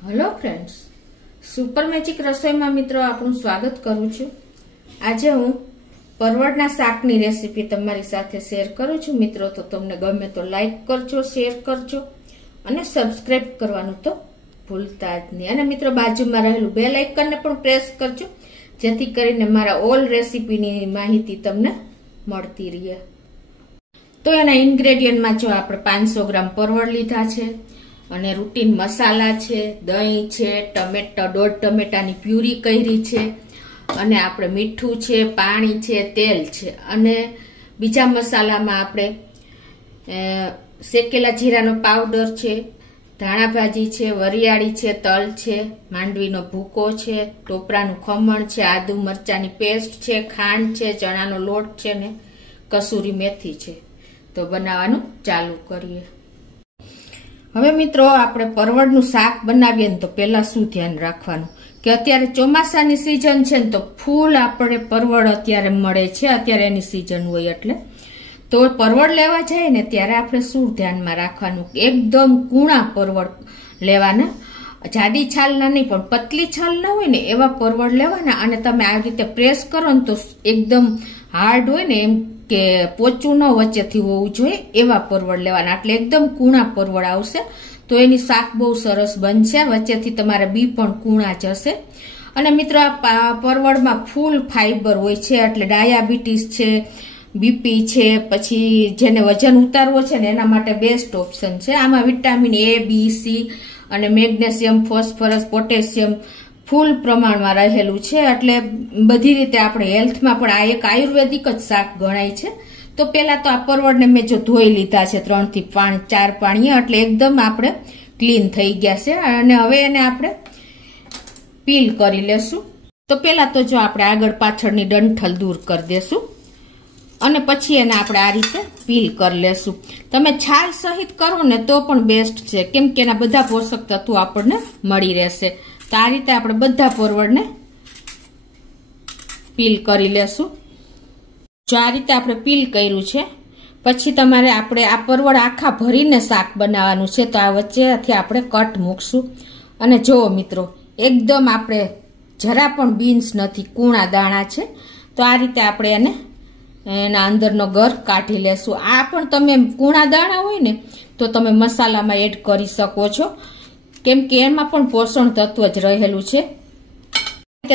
Hello friends, super magic रसोई में मित्रों आपनु स्वागत करूं छुं। आज हूँ परवड़ना शाकनी रेसिपी तमारी साथे शेर करूं छुं। मित्रों तो तमने गमे तो लाइक करजो, शेर करजो अने सब्सक्राइब करवानुं तो भूलता ज नहीं। अने मित्रों बाजुमां रहेलुं बेल आइकन ने पण प्रेस करजो, जेथी करीने मारा ऑल रेसिपीनी माहिती तमने मळती रहे। तो एना इन्ग्रेडियंट में जो आपणे 500 ग्राम परवड़ लीधा छे અને રૂટીન મસાલા છે, દહીં છે, ટમેટા 1.5 ટમેટાની પ્યુરી કરી છે અને આપણે મીઠું છે, પાણી છે, તેલ છે અને બીજા મસાલામાં આપણે શેકેલા જીરાનો પાવડર છે, ધાણા ભાજી છે, વરિયાળી છે, તલ છે, માંડવીનો ભૂકો છે, ટોપરાનું ખમણ છે, આદુ મરચાની પેસ્ટ છે, ખાંડ છે, ચણાનો લોટ છે ને કસૂરી મેથી છે। તો બનાવવાનું ચાલુ કરીએ। હવે મિત્રો આપણે પરવળનું શાક બનાવીએ ને તો પહેલા શું ધ્યાન રાખવાનું કે અત્યારે ચોમાસાની સીઝન છે ને તો ફૂલ આપણે પરવળ અત્યારે મળે છે, અત્યારે એની સીઝન હોય એટલે તો પરવળ લેવા જાય ને ત્યારે આપણે શું ધ્યાનમાં રાખવાનું, એકદમ કૂણા પરવળ લેવાના, જાડી છાલના નહીં પણ પતલી છાલના હોય ને એવા પરવળ લેવાના અને તમે આ રીતે પ્રેસ કરો ને તો એકદમ હાર્ડ હોય ને એમ કે પોચું ન વચ્ચેથી હોવું જોઈએ એવા પરવળ લેવાના, એટલે એકદમ કૂણા પરવળ આવશે તો એની શાક બહુ સરસ બનશે। વચ્ચેથી તમારા બી પણ કૂણા જ હશે। અને મિત્રો આ પરવળમાં ફૂલ ફાઈબર હોય છે એટલે ડાયાબિટીસ છે, બીપી છે, પછી જેને વજન ઉતારવો છે ને એના માટે બેસ્ટ ઓપ્શન છે। આમાં વિટામિન એ, બી, સી અને મેગ્નેશિયમ, ફોસ્ફરસ, પોટેશિયમ ફૂલ પ્રમાણમાં રહેલું છે એટલે બધી રીતે આપણે હેલ્થમાં પણ આ એક આયુર્વેદિક જ શાક ગણાય છે। તો પેલા તો આ પરવળને મેં જો ધોઈ લીધા છે 3 થી 4 પાણીએ એટલે એકદમ આપણે ક્લીન થઈ ગયા છે અને હવે એને આપણે પીલ કરી લેશું। તો પેલા તો જો આપણે આગળ પાછળની ડંઠલ દૂર કરી દેશું અને પછી એને આપણે આ રીતે પીલ કરી લેશું। તમે છાલ સહિત કરો ને તો પણ બેસ્ટ છે કેમ કે એના બધા પોષક તત્વો આપણને મળી રહેશે। તો આ રીતે આપણે બધા પરવળને પીલ કરી લેશું। જો આ રીતે આપણે પીલ કર્યું છે પછી તમારે આપણે આ પરવળ આખા ભરીને શાક બનાવવાનું છે તો આ વચ્ચેથી આપણે કટ મૂકશું અને જુઓ મિત્રો એકદમ આપણે જરા પણ બીન્સ નથી, કૂણા દાણા છે તો આ રીતે આપણે એને એના અંદરનો ગર કાઢી લેશું। આ પણ તમે કૂણા દાણા હોય ને તો તમે મસાલામાં એડ કરી શકો છો કેમ કે એમાં પણ પોષણ તત્વ જ રહેલું છે।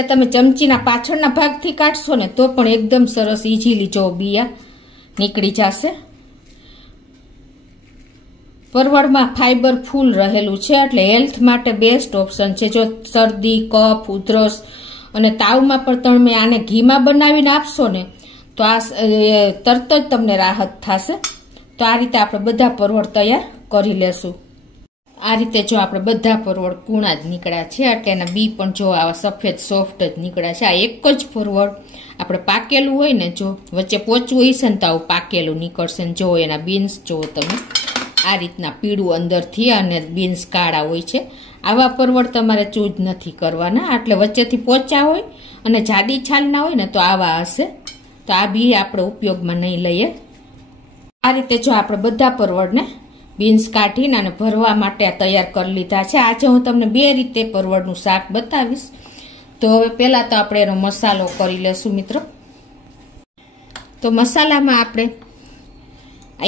તમે ચમચીના પાછળના ભાગથી કાઢશો ને તો પણ એકદમ સરસ ઈઝીલી જો બિયા નીકળી જશે। પરવળમાં ફાઈબર ફૂલ રહેલું છે એટલે હેલ્થ માટે બેસ્ટ ઓપ્શન છે। જો શરદી, કફ, ઉધરસ અને તાવમાં પણ તમે આને ઘીમાં બનાવીને આપશો ને તો આ તરત જ તમને રાહત થશે। તો આ રીતે આપણે બધા પરવળ તૈયાર કરી લેશું। આ રીતે જો આપણે બધા પરવળ કૂણા જ નીકળ્યા છે એટલે એના બી પણ જો આવા સફેદ સોફ્ટ જ નીકળ્યા છે। આ એક જ પરવળ આપણે પાકેલું હોય ને જો વચ્ચે પોચું હોય છે ને તો આવું પાકેલું નીકળશે ને જો એના બીન્સ જો તમે આ રીતના પીળું અંદરથી અને બીન્સ કાળા હોય છે। આવા પરવળ તમારે ચૂજ નથી કરવાના એટલે વચ્ચેથી પોચા હોય અને જાડી છાલના હોય ને તો આવા હશે તો આ બી આપણે ઉપયોગમાં નહીં લઈએ। આ રીતે જો આપણે બધા પરવળને બીન્સ કાઢીને અને ભરવા માટે તૈયાર કરી લીધા છે। આજે હું તમને 2 રીતે પરવળનું શાક બતાવીશ। તો હવે પહેલા તો આપણે એનો મસાલો કરી લેશું મિત્રો। તો મસાલામાં આપણે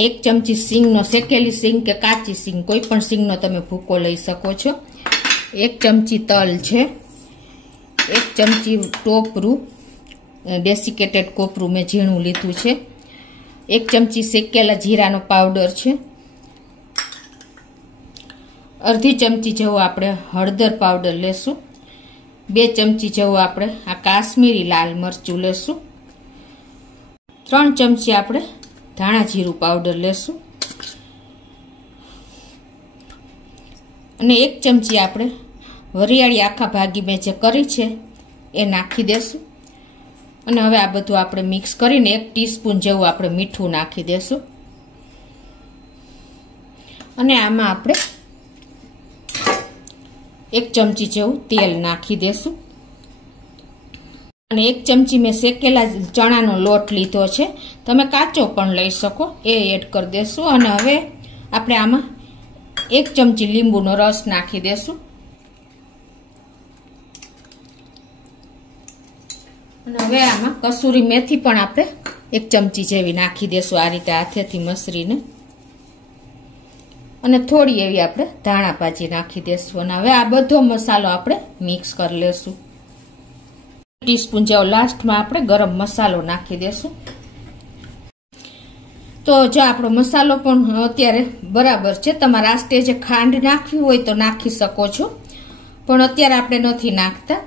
1 ચમચી સિંગનો, શેકેલી સિંગ કે કાચી સિંગ કોઈ પણ સિંગનો તમે ભૂકો લઈ શકો છો, 1 ચમચી તલ છે, 1 ચમચી ટોપરું ડેસિકેટેડ કોપરું મેં ઝીણું લીધું છે, 1 ચમચી શેકેલા જીરાનો પાવડર છે, અડધી ચમચી જેવો આપણે હળદર પાવડર લેશું, 2 ચમચી જેવો આપણે આ કાશ્મીરી લાલ મરચું લેશું, 3 ચમચી આપણે ધાણા જીરું પાવડર લેશું અને 1 ચમચી આપણે વરિયાળી આખા ભાગી મેં જે કરી છે એ નાખી દેશું અને હવે આ બધું આપણે મિક્સ કરીને 1 ટીસ્પૂન જેવું આપણે મીઠું નાખી દેશું અને આમાં આપણે 1 ચમચી જેવું તેલ નાખી દેશું અને 1 ચમચી મેં શેકેલા ચણાનો લોટ લીધો છે, તમે કાચો પણ લઈ શકો, એ એડ કરી દેશું અને હવે આપણે આમાં 1 ચમચી લીંબુનો રસ નાખી દેશું અને હવે આમાં કસૂરી મેથી પણ આપણે 1 ચમચી જેવી નાખી દેશું આ રીતે હાથેથી મસરીને, અને થોડી એવી આપણે ધાણા ભાજી નાખી દેશું. અને હવે આ બધો મસાલો આપણે મિક્સ કરી લેશું. ટીસ્પૂન જેવો લાસ્ટમાં આપણે ગરમ મસાલો નાખી દેશું. તો જો આપણો મસાલો પણ અત્યારે બરાબર છે. તમારે આ સ્ટેજે ખાંડ નાખવી હોય તો નાખી શકો છો, પણ અત્યારે આપણે નથી નાખતા.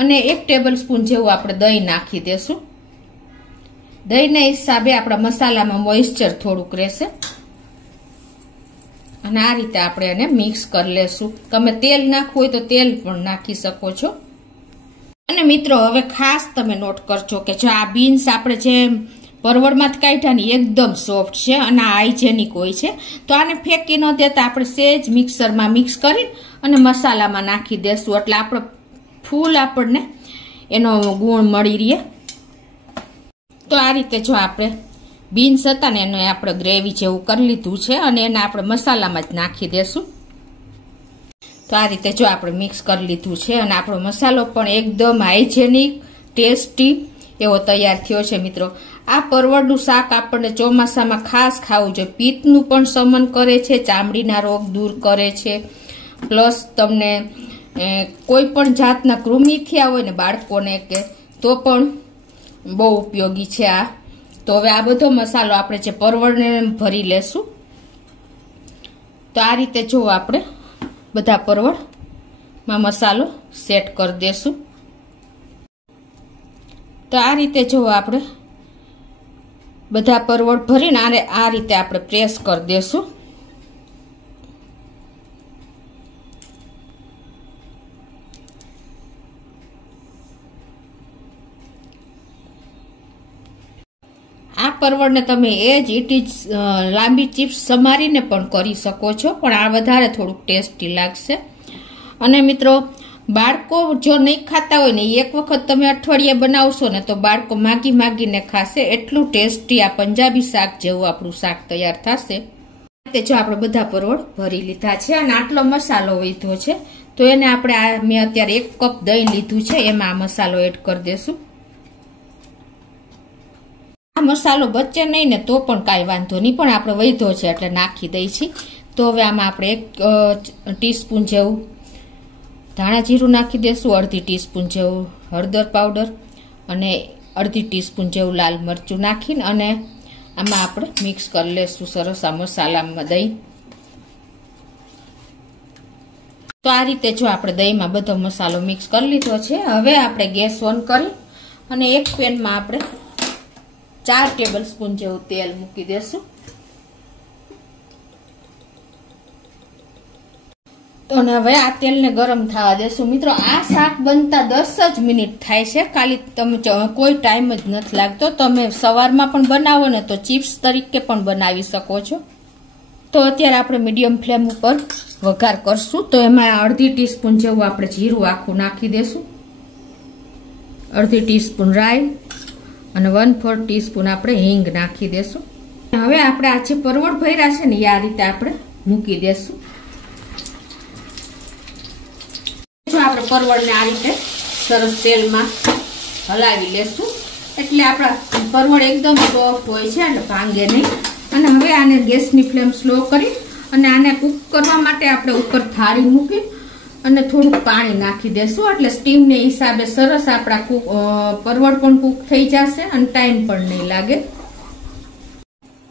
અને 1 ટેબલ સ્પૂન જેવું આપણે દહીં નાખી દેશું. દહીંના હિસાબે આપણા મસાલામાં મોઇસ્ચર થોડુંક રહેશે. અને આ રીતે આપણે એને મિક્સ કરી લેશું. તમે તેલ નાખવું હોય તો તેલ પણ નાખી શકો છો. અને મિત્રો હવે ખાસ તમે નોટ કરજો કે જો આ બીન્સ આપણે જે પરવળમાંથી કાઢ્યા ને એકદમ સોફ્ટ છે અને હાઇજેનિક હોય છે, તો આને ફેંકી ન દેતા આપણે સેજ મિક્સરમાં મિક્સ કરી અને મસાલામાં નાખી દેશું, એટલે આપણે ફૂલ આપણને એનો ગુણ મળી રહે. તો આ રીતે જો આપણે બીન્સ હતા ને એને આપણે ગ્રેવી જેવું કરી લીધું છે અને એને આપણે મસાલામાં જ નાખી દેશું. તો આ રીતે જો આપણે મિક્સ કરી લીધું છે અને આપણો મસાલો પણ એકદમ હાઇજેનિક ટેસ્ટી એવો તૈયાર થયો છે. મિત્રો આ પરવળનું શાક આપણને ચોમાસામાં ખાસ ખાવું જોઈએ. પિત્તનું પણ શમન કરે છે, ચામડીના રોગ દૂર કરે છે, પ્લસ તમને કોઈ પણ જાતના કૃમિ થયા હોય ને બાળકોને કે તો પણ બહુ ઉપયોગી છે આ. તો હવે આ બધો મસાલો આપણે જે પરવળને ભરી લેશું. તો આ રીતે જો આપણે બધા પરવળમાં મસાલો સેટ કરી દેશું. તો આ રીતે જો આપણે બધા પરવળ ભરીને આ રીતે આપણે પ્રેસ કરી દેશું. આ પરવળને તમે ઇટ ઇઝ લાંબી ચિપ્સ સમારીને પણ કરી શકો છો, પણ આ વધારે થોડુંક ટેસ્ટી લાગશે. અને મિત્રો બાળકો જો નહીં ખાતા હોય ને, એક વખત તમે અઠવાડિયે બનાવશો ને તો બાળકો માગી માગીને ખાશે. એટલું ટેસ્ટી આ પંજાબી શાક જેવું આપણું શાક તૈયાર થશે. તે જો આપણે બધા પરવળ ભરી લીધા છે અને આટલો મસાલો વધ્યો છે, તો એને આપણે મેં અત્યારે 1 કપ દહીં લીધું છે, એમાં આ મસાલો એડ કરી દેશું. આ મસાલો બચે નહીં ને તો પણ કાંઈ વાંધો નહીં, પણ આપણે વધ્યો છે એટલે નાખી દઈ છીએ. તો હવે આમાં આપણે 1 ટીસ્પૂન જેવું ધાણા જીરું નાખી દેશું, 1/2 ટીસ્પૂન જેવું હળદર પાવડર અને 1/2 ટીસ્પૂન જેવું લાલ મરચું નાખીને અને આમાં આપણે મિક્સ કરી લેશું સરસ આ મસાલામાં દહીં. તો આ રીતે જો આપણે દહીંમાં બધો મસાલો મિક્સ કરી લીધો છે. હવે આપણે ગેસ ઓન કરી અને એક પેનમાં આપણે 4 ટેબલ સ્પૂન જેવું તેલ મૂકી દેશું. તો હવે આ તેલને ગરમ થવા દેશું. મિત્રો આ શાક બનતા 10 જ મિનિટ થાય છે, ખાલી તમે કોઈ ટાઈમ જ નથી લાગતો. તમે સવારમાં પણ બનાવો ને તો ચિપ્સ તરીકે પણ બનાવી શકો છો. તો અત્યારે આપણે મીડિયમ ફ્લેમ ઉપર વઘાર કરશું. તો એમાં 1/2 ટીસ્પૂન જેવું આપણે જીરું આખું નાખી દેશું, 1/2 ટીસ્પૂન રાઈ અને 1/4 ટીસ્પૂન આપણે હિંગ નાખી દેશું. હવે આપણે આ જે પરવળ ભર્યા છે ને એ આ રીતે આપણે મૂકી દેશું. જો આપણે પરવળને આ રીતે સરસ તેલમાં હલાવી લેશું, એટલે આપણા પરવળ એકદમ સોફ્ટ હોય છે એટલે ભાંગે નહીં. અને હવે આને ગેસની ફ્લેમ સ્લો કરી અને આને કૂક કરવા માટે આપણે ઉપર થાળી મૂકી અને થોડુંક પાણી નાખી દેશું, એટલે સ્ટીમને હિસાબે સરસ આપણા પરવળ પણ કૂક થઈ જશે અને ટાઈમ પણ નહીં લાગે.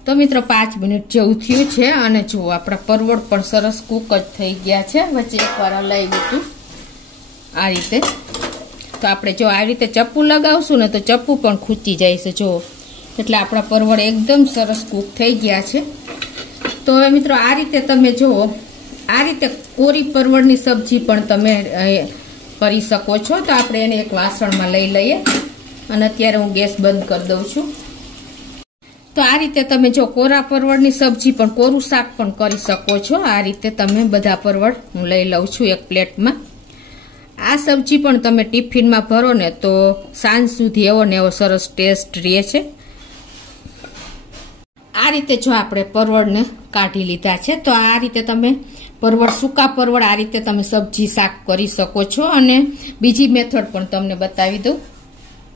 તો મિત્રો 5 મિનિટ જેવું થયું છે અને જો આપણા પરવળ પણ સરસ કૂક જ થઈ ગયા છે. વચ્ચે એકવાર હલાવ્યું હતું આ રીતે. તો આપણે જો આ રીતે ચપ્પુ લગાવશું ને તો ચપ્પુ પણ ખૂંચી જાય છે જો, એટલે આપણા પરવળ એકદમ સરસ કૂક થઈ ગયા છે. તો હવે મિત્રો આ રીતે તમે જુઓ, આ રીતે કોરી પરવળની સબ્જી પણ તમે કરી શકો છો. તો આપણે એને એક વાસણમાં લઈ લઈએ અને અત્યારે હું ગેસ બંધ કરી દઉં છું. તો આ રીતે તમે જો કોરા પરવળની સબ્જી પણ, કોરું શાક પણ કરી શકો છો. આ રીતે તમે બધા પરવળ હું લઈ લઉં છું એક પ્લેટમાં. આ સબ્જી પણ તમે ટિફિનમાં ભરો ને તો સાંજ સુધી એવો ને એવો સરસ ટેસ્ટ રહે છે. આ રીતે જો આપણે પરવળને કાઢી લીધા છે, તો આ રીતે તમે પરવળ, સૂકા પરવળ આ રીતે તમે સબ્જી શાક કરી શકો છો. અને બીજી મેથડ પણ તમને બતાવી દઉં.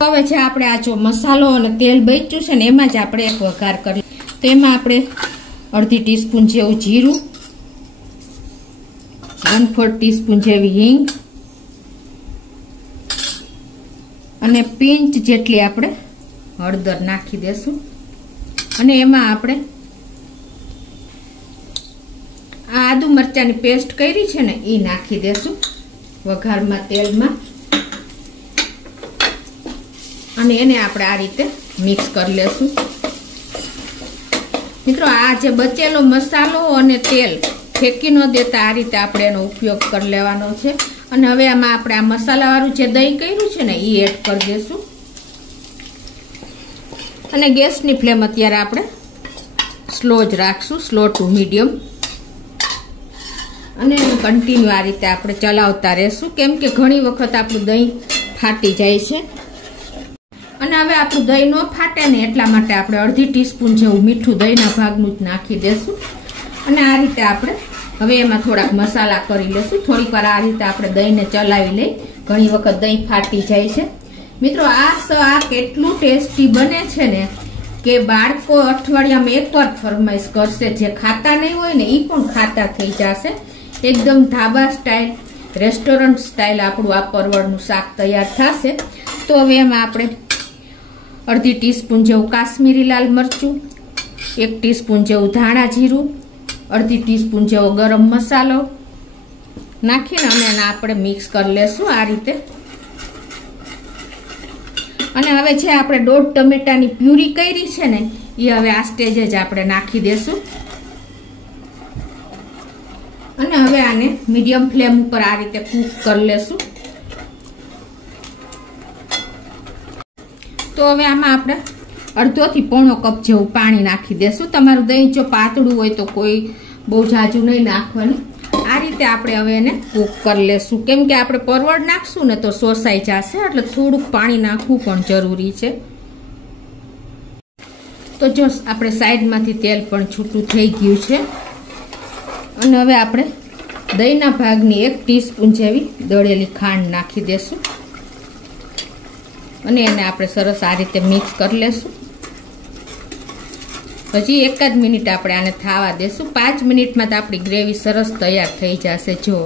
હવે છે આપણે આ જો મસાલો અને તેલ બચ્યું છે ને એમાં જ આપણે એક વઘાર કરી. તો એમાં આપણે અડધી ટીસ્પૂન જેવું જીરું, 1/4 ટીસ્પૂન જેવી હિંગ અને પિંચ જેટલી આપણે હળદર નાખી દેશું. અને એમાં આપણે આ આદુ મરચાની પેસ્ટ કરી છે ને એ નાખી દેશું વઘારમાં તેલમાં. અને એને આપણે આ રીતે મિક્સ કરી લેશું. મિત્રો આ જે બચેલો મસાલો અને તેલ ફેંકી ન દેતા આ રીતે આપણે એનો ઉપયોગ કરી લેવાનો છે. અને હવે આમાં આપણે આ મસાલાવાળું જે દહીં કર્યું છે ને એ એડ કરી દઈશું. અને ગેસની ફ્લેમ અત્યારે આપણે સ્લો જ રાખશું, સ્લો ટુ મીડિયમ. અને કન્ટિન્યુ આ રીતે આપણે ચલાવતા રહેશું, કેમ કે ઘણી વખત આપણું દહીં ફાટી જાય છે. અને હવે આપણું દહીં ન ફાટે ને એટલા માટે આપણે અડધી ટીસ્પૂન જેવું મીઠું દહીંના ભાગનું જ નાખી દેશું. અને આ રીતે આપણે હવે એમાં થોડાક મસાલા કરી લેશું. થોડીક વાર આ રીતે આપણે દહીંને ચલાવી લઈ, ઘણી વખત દહીં ફાટી જાય છે. મિત્રો આ શાક એટલું ટેસ્ટી બને છે ને કે બાળકો અઠવાડિયામાં એકવાર ફરમાઈશ કરશે. જે ખાતા નહીં હોય ને એ પણ ખાતા થઈ જશે. એકદમ ધાબા સ્ટાઇલ, રેસ્ટોરન્ટ સ્ટાઇલ આપણું આ પરવળનું શાક તૈયાર થશે. તો હવે એમાં આપણે અડધી ટીસ્પૂન જેવું કાશ્મીરી લાલ મરચું, 1 ટીસ્પૂન જેવું ધાણા જીરું, અડધી ટીસ્પૂન જેવો ગરમ મસાલો નાખીને અને એને આપણે મિક્સ કરી લેશું આ રીતે. અને હવે છે આપણે 1.5 ટમેટાની પ્યુરી કરી છે ને એ હવે આ સ્ટેજે જ આપણે નાખી દેશું. અને હવે આને મીડિયમ ફ્લેમ ઉપર આ રીતે કૂક કરી લેશું. તો હવે આમાં આપણે અડધોથી પોણો કપ જેવું પાણી નાખી દેશું. તમારું દહીં જો પાતળું હોય તો કોઈ બહુ જાજુ નહીં નાખવાનું. આ રીતે આપણે હવે એને કૂક કરી લેશું, કેમ કે આપણે પરવળ નાખશું ને તો સોસાઈ જશે, એટલે થોડુંક પાણી નાખવું પણ જરૂરી છે. તો જો આપણે સાઈડમાંથી તેલ પણ છૂટું થઈ ગયું છે. અને હવે આપણે દહીંના ભાગની 1 ટીસ્પૂન જેવી દળેલી ખાંડ નાખી દેશું. અને એને આપણે સરસ આ રીતે મિક્સ કરી લેશું. હજી 1 જ મિનિટ આપણે આને થવા દેશું. 5 મિનિટમાં તો આપણી ગ્રેવી સરસ તૈયાર થઈ જશે. જો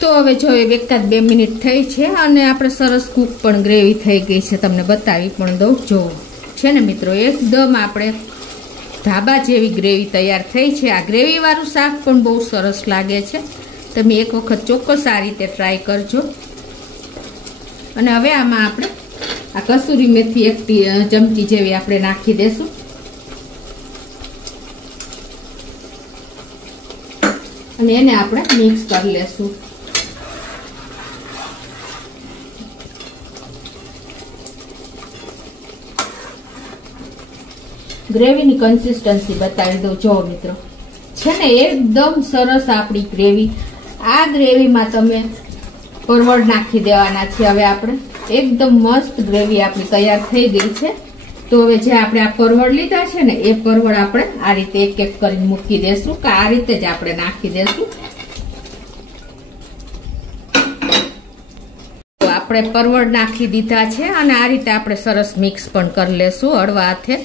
તો હવે જો 1 જ 2 મિનિટ થઈ છે અને આપણે સરસ કૂક પણ ગ્રેવી થઈ ગઈ છે. તમને બતાવી પણ દઉં. જો છે ને મિત્રો, એકદમ આપણે ધાબા જેવી ગ્રેવી તૈયાર થઈ છે. આ ગ્રેવીવાળું શાક પણ બહુ સરસ લાગે છે. તમે એક વખત ચોક્કસ આ રીતે ટ્રાય કરજો. અને હવે આમાં આપણે આ કસૂરી મેથી 1 ચમચી જેવી આપણે નાખી દેશું. અને એને આપણે મિક્સ કરી લેશું. ગ્રેવીની કન્સિસ્ટન્સી બતાવી દઉં. જો મિત્રો, છે ને એકદમ સરસ આપણી ગ્રેવી. આ ગ્રેવીમાં તમે પરવળ નાખી દેવાના છે. હવે આપણે એકદમ મસ્ત ગ્રેવી આપણી તૈયાર થઈ ગઈ છે. તો હવે જે આપણે આ પરવળ લીધા છે ને એ પરવળ આપણે આ રીતે એક એક કરીને મૂકી દેશું, કે આ રીતે જ આપણે નાખી દેશું. તો આપણે પરવળ નાખી દીધા છે અને આ રીતે આપણે સરસ મિક્સ પણ કરી લેશું હળવા હાથે.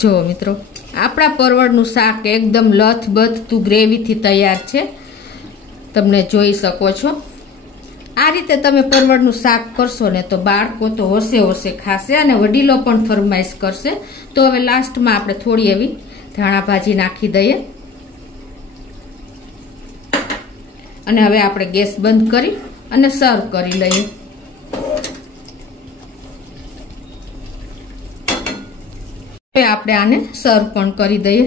જો મિત્રો, આપણા પરવળનું શાક એકદમ લથબથતું ગ્રેવીથી તૈયાર છે. તમને જોઈ શકો છો. આ રીતે તમે પરવળનું શાક કરશો ને તો બાળકો તો હોશે હોશે ખાશે અને વડીલો પણ ફરમાઈશ કરશે. તો હવે લાસ્ટમાં આપણે થોડી એવી ધાણા ભાજી નાખી દઈએ. અને હવે આપણે ગેસ બંધ કરી અને સર્વ કરી લઈએ. હવે આપણે આને સર્વ પણ કરી દઈએ.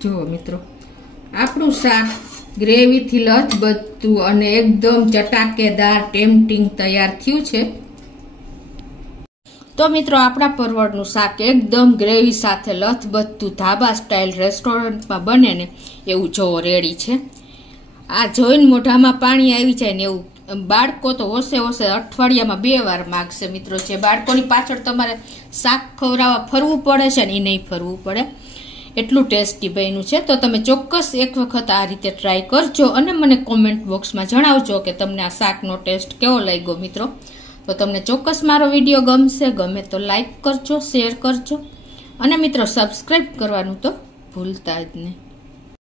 જુઓ મિત્રો, આપણું શાક ગ્રેવીથી લથબથતું અને એકદમ ચટાકેદાર ટેમ્પટિંગ તૈયાર થયું છે. તો મિત્રો, આપણા પરવળનું શાક એકદમ ગ્રેવી સાથે લથબથતું ધાબા સ્ટાઇલ રેસ્ટોરન્ટમાં બને ને એવું જો રેડી છે. આ જોઈને મોઢામાં પાણી આવી જાય ને એવું. બાળકો તો હોશે હોશે અઠવાડિયામાં 2 વાર માગશે. મિત્રો, જે બાળકોની પાછળ તમારે શાક ખવડાવવા ફરવું પડે છે ને એ નહીં ફરવું પડે. એટલું ટેસ્ટી બન્યું છે. તો તમે ચોક્કસ એક વખત આ રીતે ટ્રાય કરજો અને મને કોમેન્ટ બોક્સમાં જણાવજો કે તમને આ શાકનો ટેસ્ટ કેવો લાગ્યો મિત્રો. તો તમને ચોક્કસ મારો વિડીયો ગમે તો લાઈક કરજો, શેર કરજો અને મિત્રો સબસ્ક્રાઈબ કરવાનું તો ભૂલતા જ નહીં.